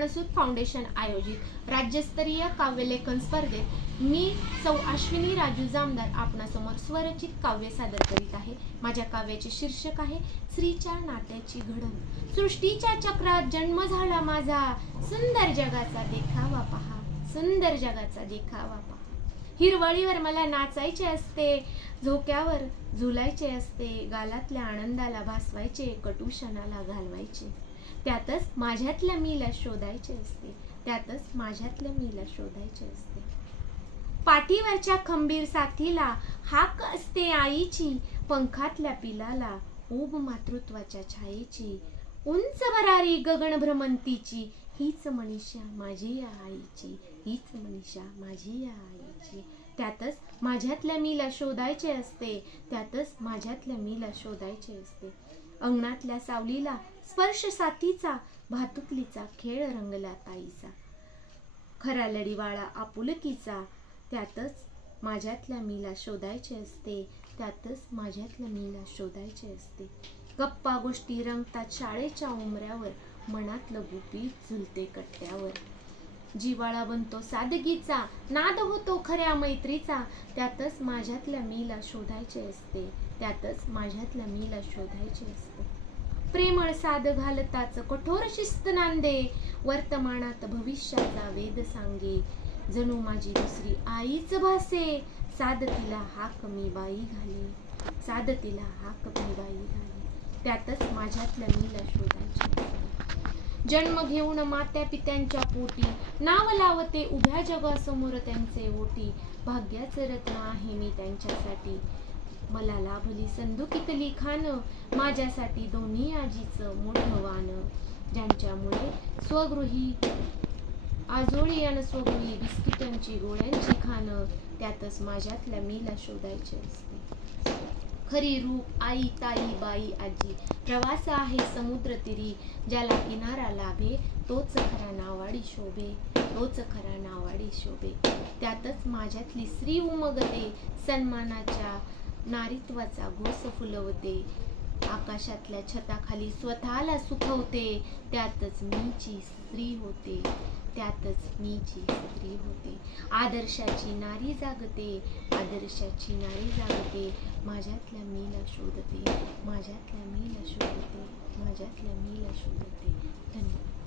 आपणसूत foundation आयोजित राज्यस्तरीय काव्यलेखन स्पर्धेत मी सौ अश्विनी राजू जामदार आपणासमोर स्वरचित काव्य सादर करीत आहे। माझ्या काव्याचे शीर्षक आहे स्त्रीच्या नात्याची घडण। सृष्टीच्या चक्रात जन्म झाला माझा, सुंदर जगाचा देखावा पहा, सुंदर जगाचा देखावा पहा। हिरवळीवर मला नाचायचे असते, झोक्यावर झुलायचे असते, गालातल्या आनंदाला भासवायचे, कटुषणाला घालवायचे, त्यातच माझ्यातल्या मीला शोधायचे असते, त्यातच माझ्यातल्या मीला शोधायचे असते। पाठीवरच्या खंबीर साथीला हाक असते आईची, पंखातल्या पिलाला ऊब मातृत्वाच्या छायेची, उंच भरारी गगन भ्रमंतीची, हीच मनीषा माझी या आईची, हीच मनीषा माझी या आईची। त्यातच माझ्यातल्या मीला शोधायचे असते, त्यातच माझ्यातल्या मीला शोधायचे असते। अंगणातल्या सावलीला स्पर्श साथीचा, भातुकलीचा खेळ रंगला ताईचा, खरा लढीवाळा आपुलकीचा, त्यातच माझ्यातल्या मीला शोधायचे असते, त्यातच माझ्यातल्या मीला शोधायचे असते। गप्पा गोष्टी रंगतात शाळेच्या उमऱ्यावर, मनातलं गुपित झुलते कट्ट्यावर, जिवाळा बनतो सादगीचा, नाद होतो खऱ्या मैत्रीचा, त्यातच माझ्यातल्या मीला शोधायचे असते, त्यातच माझ्यातल्या मीला शोधायचे असते। प्रेमळ साद घालताच कठोर शिस्त नांदे, वर्तमानात भविष्याचा वेद सांगे, जणू माझी दुसरी आईच भासे, साद तिला हाक मी बाई घाले, साद तिला हाक मी बाई घाले, त्यातच माझ्यातल्या मीला शोधायचे असते। जन्म घेऊन मात्या पित्यांच्या पोटी, नाव लावते उभ्या जगासमोर त्यांचे ओटी, भाग्याचं रत्न आहे मी त्यांच्यासाठी, मला लाभली संदुकीतली खान, माझ्यासाठी दोन्ही आजीचं मोठं वान, ज्यांच्यामुळे स्वगृही आजोळी अन स्वगृही बिस्किटांची गोळ्यांची खान, त्यातच माझ्यातल्या मीला शोधायचे असते। खरी रूप आई ताई बाई आजी, प्रवास आहे समुद्र तीरी, ज्याला किनारा लाभे तोच खरा नावाडी शोभे, तोच खरा नावाडी शोभे, त्यातच माझ्यातली स्त्री उमगते, सन्मानाच्या नारीत्वाचा घोस फुलवते, आकाशातल्या छताखाली स्वतःला सुखवते, त्यातच मीची स्त्री होते, त्यातच मीची स्त्री होते। आदर्शाची नारी जागते, आदर्शाची नारी जागते, माझ्यातल्या मीला शोधते, माझ्यातल्या मीला शोधते, माझ्यातल्या मीला शोधते। धन्यवाद।